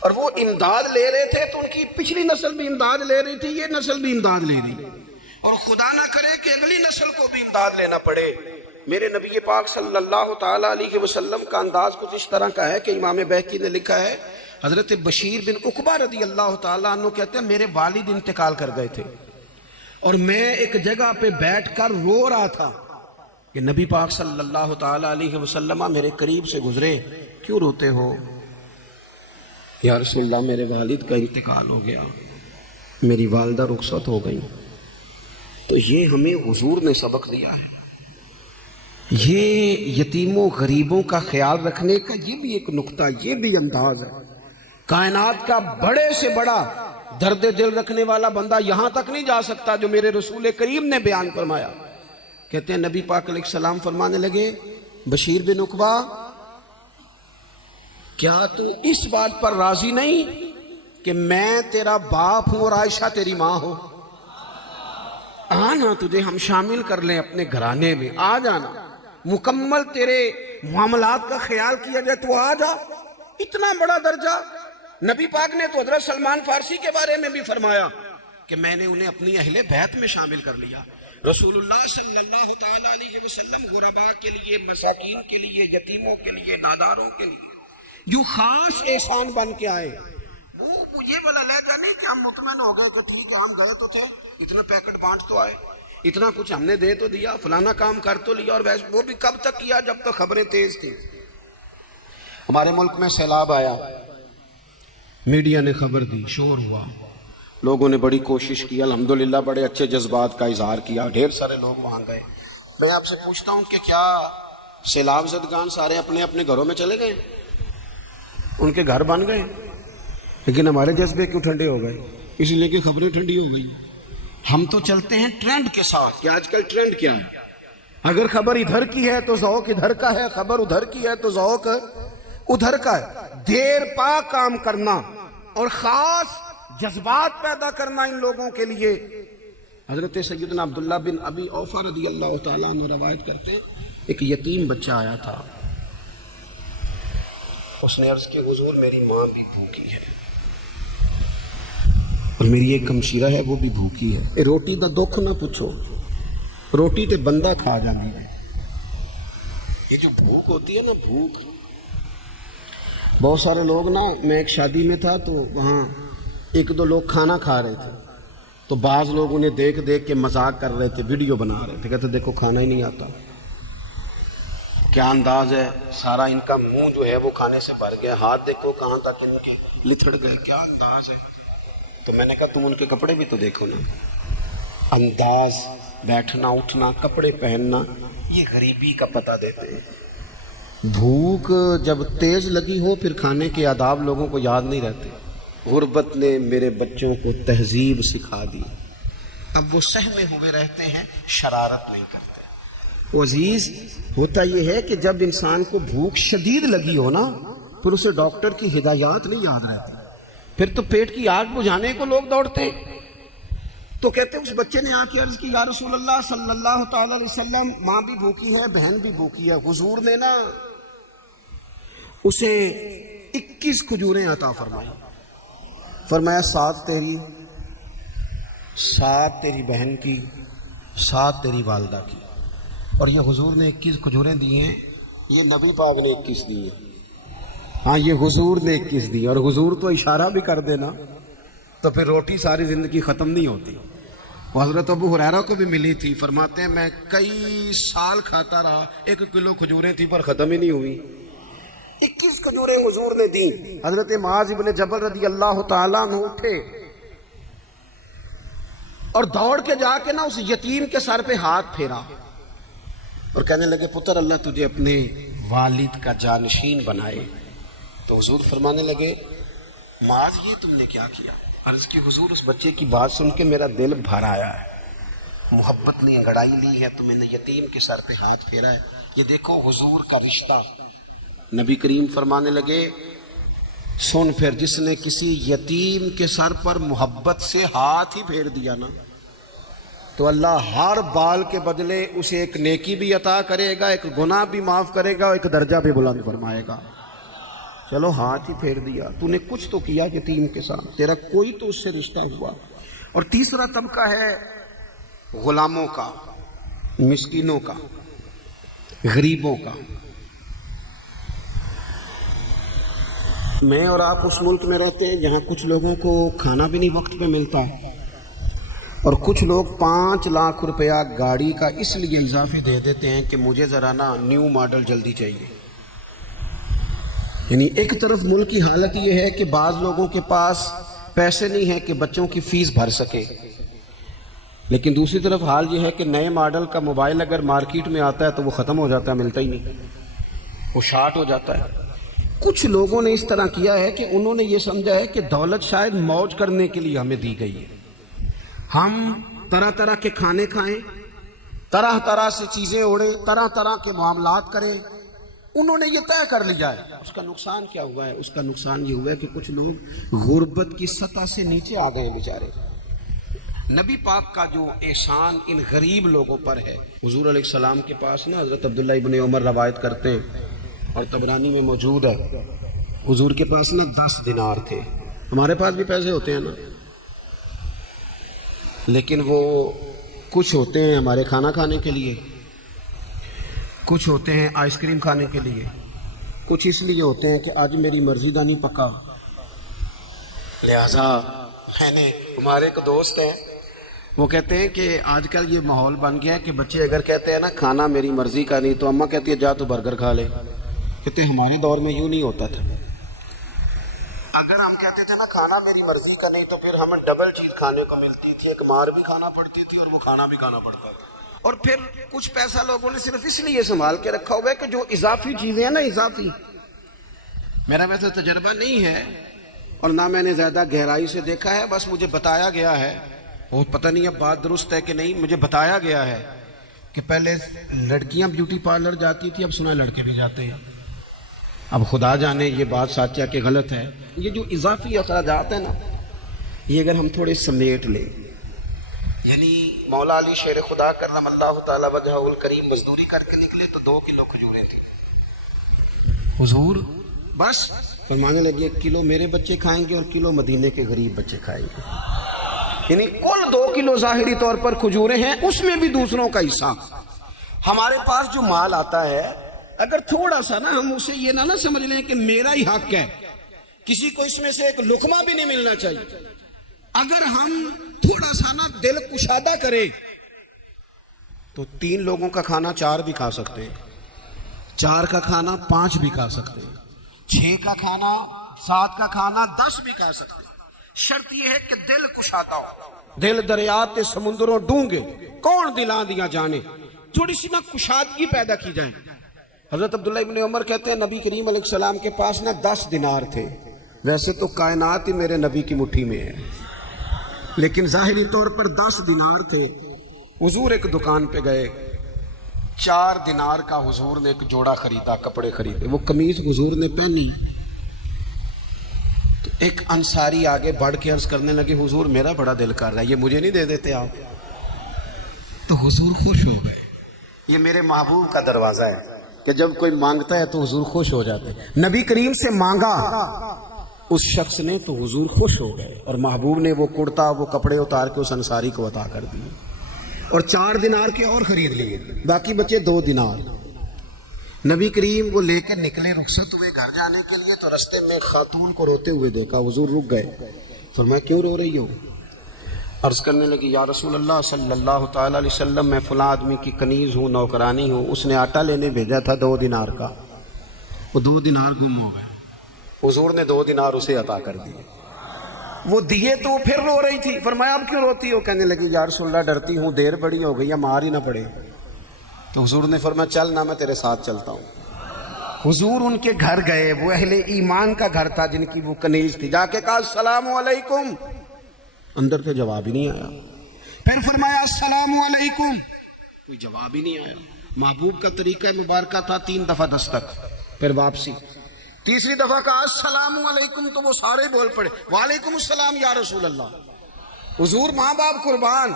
اور وہ امداد لے رہے تھے تو ان کی پچھلی نسل بھی امداد لے رہی تھی، یہ نسل بھی امداد لے رہی، اور خدا نہ کرے کہ اگلی نسل کو بھی امداد لینا پڑے۔ میرے نبی پاک صلی اللہ تعالیٰ علیہ وسلم کا انداز کچھ اس طرح کا ہے کہ امام بہقی نے لکھا ہے، حضرت بشیر بن عقبہ رضی اللہ تعالیٰ عنہ کہتے ہیں میرے والد انتقال کر گئے تھے، اور میں ایک جگہ پہ بیٹھ کر رو رہا تھا کہ نبی پاک صلی اللہ تعالیٰ علیہ وسلم میرے قریب سے گزرے، کیوں روتے ہو؟ یا رسول اللہ میرے والد کا انتقال ہو گیا، میری والدہ رخصت ہو گئی۔ تو یہ ہمیں حضور نے سبق دیا ہے، یہ یتیموں غریبوں کا خیال رکھنے کا یہ بھی ایک نقطہ، یہ بھی انداز ہے۔ کائنات کا بڑے سے بڑا درد دل رکھنے والا بندہ یہاں تک نہیں جا سکتا جو میرے رسول کریم نے بیان فرمایا۔ کہتے ہیں نبی پاک علیہ السلام فرمانے لگے بشیر بن عقبہ کیا تو اس بات پر راضی نہیں کہ میں تیرا باپ ہوں اور عائشہ تیری ماں ہو؟ آنا تجھے ہم شامل کر لیں اپنے گھرانے میں، آ جانا، مکمل تیرے معاملات کا خیال کیا جائے تو آ جا۔ اتنا بڑا درجہ نبی پاک نے تو حضرت سلمان فارسی کے بارے میں بھی فرمایا کہ میں نے انہیں اپنی اہل بیت میں شامل کر لیا۔ رسول اللہ صلی اللہ تعالیٰ علیہ وسلم غرباء کے لیے، مساکین کے لیے، یتیموں کے لیے، ناداروں کے لیے جو خاص احسان بن کے آئے، وہ یہ والا لہجہ نہیں کہ ہم مطمئن ہو گئے کہ ٹھیک ہے ہم گئے تو تھے، اتنے پیکٹ بانٹ تو آئے، اتنا کچھ ہم نے دے تو دیا، فلانا کام کر تو لیا، اور ویسے وہ بھی کب تک کیا جب تک خبریں تیز تھی۔ ہمارے ملک میں سیلاب آیا، میڈیا نے خبر دی، شور ہوا، لوگوں نے بڑی کوشش کی، الحمدللہ بڑے اچھے جذبات کا اظہار کیا، ڈھیر سارے لوگ وہاں گئے۔ میں آپ سے پوچھتا ہوں کہ کیا سیلاب زدگان سارے اپنے اپنے گھروں میں چلے گئے؟ ان کے گھر بن گئے؟ لیکن ہمارے جذبے کیوں ٹھنڈے ہو گئے؟ اس لیے کہ خبریں ٹھنڈی ہو گئی۔ ہم تو چلتے ہیں ٹرینڈ کے ساتھ کہ آج کل ٹرینڈ کیا ہے، اگر خبر ادھر کی ہے تو ذوق ادھر کا ہے، خبر ادھر کی ہے تو ذوق ادھر کا ہے۔ دیر پا کام کرنا اور خاص جذبات پیدا کرنا ان لوگوں کے لیے۔ حضرت سیدنا عبداللہ بن ابی اوفا رضی اللہ تعالیٰ عنہ روایت کرتے، ایک یتیم بچہ آیا تھا، اس نے عرض کیا حضور میری ماں بھی بھوکی ہے اور میری ایک ہمشیرہ ہے وہ بھی بھوکی ہے، روٹی دا دکھ نہ پوچھو، روٹی تے بندہ کھا جاندی ہے۔ یہ جو بھوک ہوتی ہے نا، بھوک، بہت سارے لوگ نا، میں ایک شادی میں تھا تو وہاں ایک دو لوگ کھانا کھا رہے تھے، تو بعض لوگ انہیں دیکھ دیکھ کے مذاق کر رہے تھے، ویڈیو بنا رہے تھے، کہتے دیکھو کھانا ہی نہیں آتا، کیا انداز ہے، سارا ان کا منہ جو ہے وہ کھانے سے بھر گیا، ہاتھ دیکھو کہاں تک ان کے لتھڑ گئے، کیا انداز ہے۔ تو میں نے کہا تم ان کے کپڑے بھی تو دیکھو نا، انداز، بیٹھنا اٹھنا، کپڑے پہننا، یہ غریبی کا پتہ دیتے ہیں۔ بھوک جب تیز لگی ہو پھر کھانے کے آداب لوگوں کو یاد نہیں رہتے۔ غربت نے میرے بچوں کو تہذیب سکھا دی، اب وہ سہمے ہوئے رہتے ہیں، شرارت نہیں کرتے۔ عزیز، ہوتا یہ ہے کہ جب انسان کو بھوک شدید لگی ہو نا، پھر اسے ڈاکٹر کی ہدایات نہیں یاد رہتی، پھر تو پیٹ کی آگ بجھانے کو لوگ دوڑتے۔ تو کہتے اس بچے نے آ کے عرض کی یا رسول اللہ صلی اللہ تعالی علیہ وسلم، ماں بھی بھوکی ہے، بہن بھی بھوکی ہے۔ حضور نے نا اسے 21 کھجوریں عطا فرمائی، فرمایا 7 تیری، 7 تیری بہن کی، 7 تیری والدہ کی۔ اور یہ حضور نے 21 کھجوریں دی ہیں، یہ نبی پاک نے 21 دی ہیں، ہاں یہ حضور نے 21 دی، اور حضور تو اشارہ بھی کر دینا تو پھر روٹی ساری زندگی ختم نہیں ہوتی۔ وہ حضرت ابو ہریرہ کو بھی ملی تھی، فرماتے ہیں میں کئی سال کھاتا رہا، 1 کلو کھجوریں تھی پر ختم ہی نہیں ہوئی، 21 کھجوریں حضور نے دیں۔ حضرت معاذ ابن جبل رضی اللہ تعالیٰ عنہ اٹھے اور دوڑ کے جا کے نا اس یتیم کے سر پہ ہاتھ پھیرا اور کہنے لگے پتر اللہ تجھے اپنے والد کا جانشین بنائے۔ تو حضور فرمانے لگے معاذ یہ تم نے کیا کیا؟ عرض کی حضور اس بچے کی بات سن کے میرا دل بھر آیا ہے، محبت نے انگڑائی لی ہے تو میں نے یتیم کے سر پہ ہاتھ پھیرا ہے۔ یہ دیکھو حضور کا رشتہ۔ نبی کریم فرمانے لگے سن پھر، جس نے کسی یتیم کے سر پر محبت سے ہاتھ ہی پھیر دیا نا، تو اللہ ہر بال کے بدلے اسے ایک نیکی بھی عطا کرے گا، ایک گناہ بھی معاف کرے گا، ایک درجہ بھی بلند فرمائے گا۔ چلو ہاتھ ہی پھیر دیا، تو نے کچھ تو کیا یتیم کے ساتھ، تیرا کوئی تو اس سے رشتہ ہوا۔ اور تیسرا طبقہ ہے غلاموں کا، مسکینوں کا، غریبوں کا۔ میں اور آپ اس ملک میں رہتے ہیں جہاں کچھ لوگوں کو کھانا بھی نہیں وقت پہ ملتا ہے، اور کچھ لوگ 5 لاکھ روپیہ گاڑی کا اس لیے اضافی دے دیتے ہیں کہ مجھے ذرا نا نیو ماڈل جلدی چاہیے۔ یعنی ایک طرف ملک کی حالت یہ ہے کہ بعض لوگوں کے پاس پیسے نہیں ہیں کہ بچوں کی فیس بھر سکے، لیکن دوسری طرف حال یہ ہے کہ نئے ماڈل کا موبائل اگر مارکیٹ میں آتا ہے تو وہ ختم ہو جاتا ہے، ملتا ہی نہیں، وہ شارٹ ہو جاتا ہے۔ کچھ لوگوں نے اس طرح کیا ہے کہ انہوں نے یہ سمجھا ہے کہ دولت شاید موج کرنے کے لیے ہمیں دی گئی ہے، ہم طرح طرح کے کھانے کھائیں، طرح طرح سے چیزیں اوڑیں، طرح طرح کے معاملات کریں، انہوں نے یہ طے کر لیا ہے۔ اس کا نقصان کیا ہوا ہے؟ اس کا نقصان یہ ہوا ہے کہ کچھ لوگ غربت کی سطح سے نیچے آ گئے بیچارے۔ نبی پاک کا جو احسان ان غریب لوگوں پر ہے، حضور علیہ السلام کے پاس نا حضرت عبداللہ ابن عمر روایت کرتے ہیں اور طبرانی میں موجود ہے، حضور کے پاس نا 10 دینار تھے۔ ہمارے پاس بھی پیسے ہوتے ہیں نا، لیکن وہ کچھ ہوتے ہیں ہمارے کھانا کھانے کے لیے، کچھ ہوتے ہیں آئس کریم کھانے کے لیے، کچھ اس لیے ہوتے ہیں کہ آج میری مرضی دا نہیں پکا، لہذا میں نے ہمارے ایک دوست ہیں وہ کہتے ہیں کہ آج کل یہ ماحول بن گیا ہے کہ بچے اگر کہتے ہیں نا کھانا میری مرضی کا نہیں تو اماں کہتی ہے جا تو برگر کھا لے. کہتے ہیں ہمارے دور میں یوں نہیں ہوتا تھا. اگر ہم کہتے تھے نا کھانا میری مرضی کا نہیں تو پھر ہمیں ڈبل چیز کھانے کو ملتی تھی, ایک مار بھی کھانا پڑتی تھی اور وہ کھانا بھی کھانا پڑتا تھا. اور پھر کچھ پیسہ لوگوں نے صرف اس لیے سنبھال کے رکھا ہوا ہے کہ جو اضافی چیزیں ہیں نا, اضافی, میرا ویسے تجربہ نہیں ہے اور نہ میں نے زیادہ گہرائی سے دیکھا ہے, بس مجھے بتایا گیا ہے, وہ پتہ نہیں اب بات درست ہے کہ نہیں, مجھے بتایا گیا ہے کہ پہلے لڑکیاں بیوٹی پارلر جاتی تھی, اب سنا لڑکے بھی جاتے ہیں. اب خدا جانے یہ بات سچ ہے کہ غلط ہے. یہ جو اضافی اخراجات ہیں نا, یہ اگر ہم تھوڑے سمیٹ لیں, یعنی مولا علی شیر خدا کرم اللہ تعالی وجہہ الکریم مزدوری کر کے نکلے تو 2 کلو کھجوریں تھیں. حضور بس فرمانے لگے 1 کلو میرے بچے کھائیں گے اور کلو مدینے کے غریب بچے کھائیں گے. یعنی کل 2 کلو ظاہری طور پر کھجوریں ہیں, اس میں بھی دوسروں کا حصہ. ہمارے پاس جو مال آتا ہے اگر تھوڑا سا نا ہم اسے یہ نہ سمجھ لیں کہ میرا ہی حق ہے, کسی کو اس میں سے ایک لقمہ بھی نہیں ملنا چاہیے. اگر ہم تھوڑا سا نا دل کشادہ کریں تو 3 لوگوں کا کھانا 4 بھی کھا سکتے ہیں, 4 کا کھانا 5 بھی کھا سکتے ہیں, 6 کا کھانا 7 کا کھانا 10 بھی کھا سکتے ہیں. شرط یہ ہے کہ دل کشادہ ہو. دل دریات سمندروں ڈونگے کون دلاں دیا جانے, تھوڑی سی نا کشادگی پیدا کی جائے. حضرت عبداللہ ابن عمر کہتے ہیں نبی کریم علیہ السلام کے پاس نا 10 دینار تھے. ویسے تو کائنات ہی میرے نبی کی مٹھی میں ہے, لیکن ظاہری طور پر 10 دینار تھے. حضور ایک دکان پہ گئے, 4 دینار کا حضور نے ایک جوڑا خریدا, کپڑے خریدے. وہ قمیض حضور نے پہنی تو ایک انصاری آگے بڑھ کے عرض کرنے لگے حضور میرا بڑا دل کر رہا ہے, یہ مجھے نہیں دے دیتے آپ؟ تو حضور خوش ہو گئے. یہ میرے محبوب کا دروازہ ہے کہ جب کوئی مانگتا ہے تو حضور خوش ہو جاتے ہیں. نبی کریم سے مانگا اس شخص نے تو حضور خوش ہو گئے, اور محبوب نے وہ کرتا وہ کپڑے اتار کے اس انصاری کو عطا کر دیے, اور 4 دینار کے اور خرید لیے, باقی بچے 2 دینار. نبی کریم وہ لے کے نکلے, رخصت ہوئے گھر جانے کے لیے, تو رستے میں خاتون کو روتے ہوئے دیکھا. حضور رک گئے, فرمایا کیوں رو رہی ہو؟ عرض کرنے لگی یا رسول اللہ صلی اللہ تعالی علیہ وسلم میں فلاں آدمی کی کنیز ہوں, نوکرانی ہوں, اس نے آٹا لینے بھیجا تھا 2 دینار کا, وہ 2 دینار گم ہو گئے. حضور نے 2 دینار اسے عطا کر دیے. وہ دیے تو پھر رو رہی تھی. فرمایا اب کیوں روتی ہو؟ کہنے لگی یا رسول اللہ ڈرتی ہوں دیر بڑی ہو گئی ہے, مار ہی نہ پڑے. تو حضور نے فرمایا چل نہ, میں تیرے ساتھ چلتا ہوں. حضور ان کے گھر گئے, وہ اہل ایمان کا گھر تھا جن کی وہ کنیز تھی. جا کے کہا السلام علیکم, اندر سے جواب ہی نہیں آیا. پھر فرمایا السلام علیکم, کوئی جواب ہی نہیں آیا. محبوب کا طریقہ مبارکہ تھا 3 دفعہ دستک, پھر واپسی. تیسری دفعہ کہا السلام علیکم تو وہ سارے بول پڑے وعلیکم السلام یا رسول اللہ. حضور ماں باپ قربان.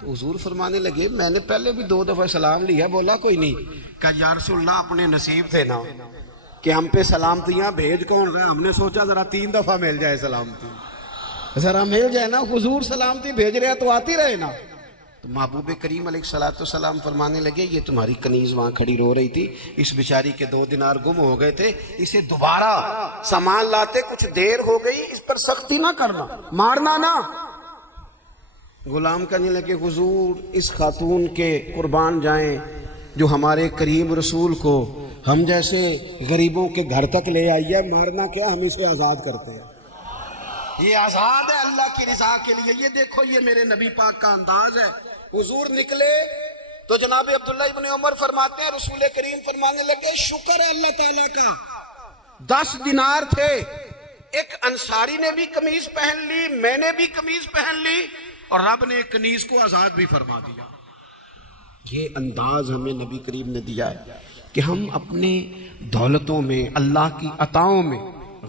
تو حضور فرمانے لگے میں نے پہلے بھی 2 دفعہ سلام لیا, بولا کوئی نہیں. کہا یا رسول اللہ اپنے نصیب تھے نا کہ ہم پہ سلامتیاں بھیج کون رہا, ہم نے سوچا ذرا 3 دفعہ مل جائے سلامتی, ذرا مل جائے نا. حضور سلامتی بھیج رہے تو آتی رہے نا. تو محبوب کریم علیہ الصلوۃ والسلام فرمانے لگے یہ تمہاری کنیز وہاں کھڑی رو رہی تھی, اس بیچاری کے 2 دینار گم ہو گئے تھے, اسے دوبارہ سامان لاتے کچھ دیر ہو گئی, اس پر سختی نہ کرنا, مارنا نہ. غلام کہنے لگے حضور اس خاتون کے قربان جائیں جو ہمارے کریم رسول کو ہم جیسے غریبوں کے گھر تک لے آئی ہے, مارنا کیا, ہم اسے آزاد کرتے ہیں. یہ آزاد ہے اللہ کی رضا کے لیے. یہ دیکھو یہ میرے نبی پاک کا انداز ہے. حضور نکلے تو جناب عبداللہ ابن عمر فرماتے ہیں رسول کریم فرمانے لگے شکر ہے اللہ تعالیٰ کا, 10 دینار تھے, ایک انصاری نے بھی قمیض پہن لی, میں نے بھی قمیض پہن لی, اور رب نے کنیز کو آزاد بھی فرما دیا. یہ انداز ہمیں نبی کریم نے دیا ہے کہ ہم اپنے دولتوں میں, اللہ کی عطاؤں میں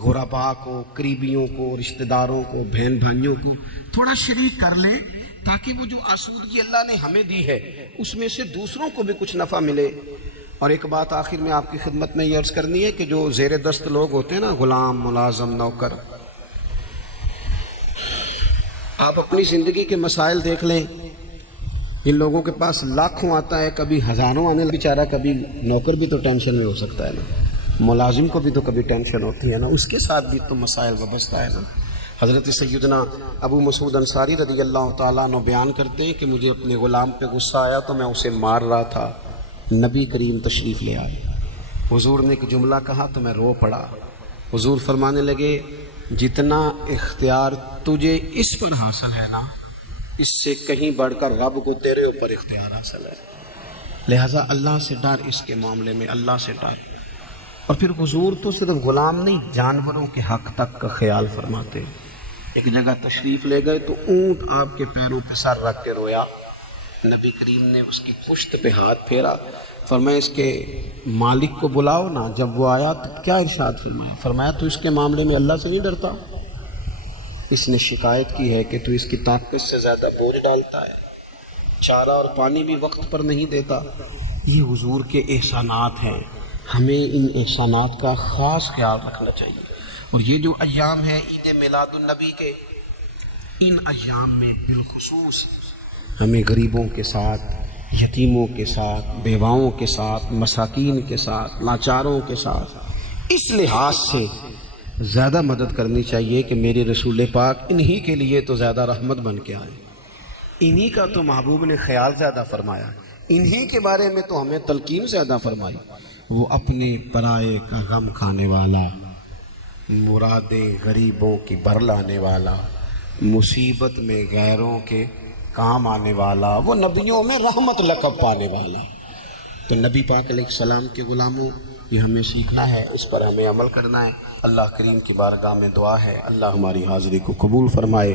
غرباء کو, قریبیوں کو, رشتہ داروں کو, بہن بھائیوں کو تھوڑا شریک کر لیں, تاکہ وہ جو آسودگی اللہ نے ہمیں دی ہے اس میں سے دوسروں کو بھی کچھ نفع ملے. اور ایک بات آخر میں آپ کی خدمت میں یہ عرض کرنی ہے کہ جو زیر دست لوگ ہوتے ہیں نا, غلام, ملازم, نوکر, آپ اپنی زندگی کے مسائل دیکھ لیں. ان لوگوں کے پاس لاکھوں آتا ہے, کبھی ہزاروں آنے بیچارہ, کبھی نوکر بھی تو ٹینشن میں ہو سکتا ہے نا, ملازم کو بھی تو کبھی ٹینشن ہوتی ہے نا, اس کے ساتھ بھی تو مسائل وابستہ ہے نا. حضرت سیدنا ابو مسعود انصاری رضی اللہ تعالیٰ عنہ بیان کرتے ہیں کہ مجھے اپنے غلام پہ غصہ آیا تو میں اسے مار رہا تھا، نبی کریم تشریف لے آئے، حضور نے ایک جملہ کہا تو میں رو پڑا۔ حضور فرمانے لگے جتنا اختیار تجھے اس پر حاصل ہے نا، اس سے کہیں بڑھ کر رب کو تیرے اوپر اختیار حاصل ہے، لہٰذا اللہ سے ڈر، اس کے معاملے میں اللہ سے ڈر۔ اور پھر حضور تو صرف غلام نہیں، جانوروں کے حق تک کا خیال فرماتے۔ ایک جگہ تشریف لے گئے تو اونٹ آپ کے پیروں پہ سر رکھ کے رویا، نبی کریم نے اس کی پشت پہ ہاتھ پھیرا، فرمایا اس کے مالک کو بلاؤ نا۔ جب وہ آیا تو کیا ارشاد فرمایا؟ فرمایا تو اس کے معاملے میں اللہ سے نہیں ڈرتا، اس نے شکایت کی ہے کہ تو اس کی طاقت سے زیادہ بوجھ ڈالتا ہے، چارہ اور پانی بھی وقت پر نہیں دیتا۔ یہ حضور کے احسانات ہیں، ہمیں ان احسانات کا خاص خیال رکھنا چاہیے۔ اور یہ جو ایام ہیں عید میلاد النبی کے، ان ایام میں بالخصوص ہمیں غریبوں کے ساتھ، یتیموں کے ساتھ، بیواؤں کے ساتھ، مساکین کے ساتھ، لاچاروں کے ساتھ اس لحاظ سے زیادہ مدد کرنی چاہیے کہ میرے رسول پاک انہی کے لیے تو زیادہ رحمت بن کے آئے، انہی کا تو محبوب نے خیال زیادہ فرمایا، انہی کے بارے میں تو ہمیں تلقین زیادہ فرمائی۔ وہ اپنے پرائے کا غم کھانے والا، مرادیں غریبوں کی بر لانے والا، مصیبت میں غیروں کے کام آنے والا، وہ نبیوں میں رحمت لقب پانے والا۔ تو نبی پاک علیہ السلام کے غلاموں، یہ ہمیں سیکھنا ہے، اس پر ہمیں عمل کرنا ہے۔ اللہ کریم کی بارگاہ میں دعا ہے اللہ ہماری حاضری کو قبول فرمائے۔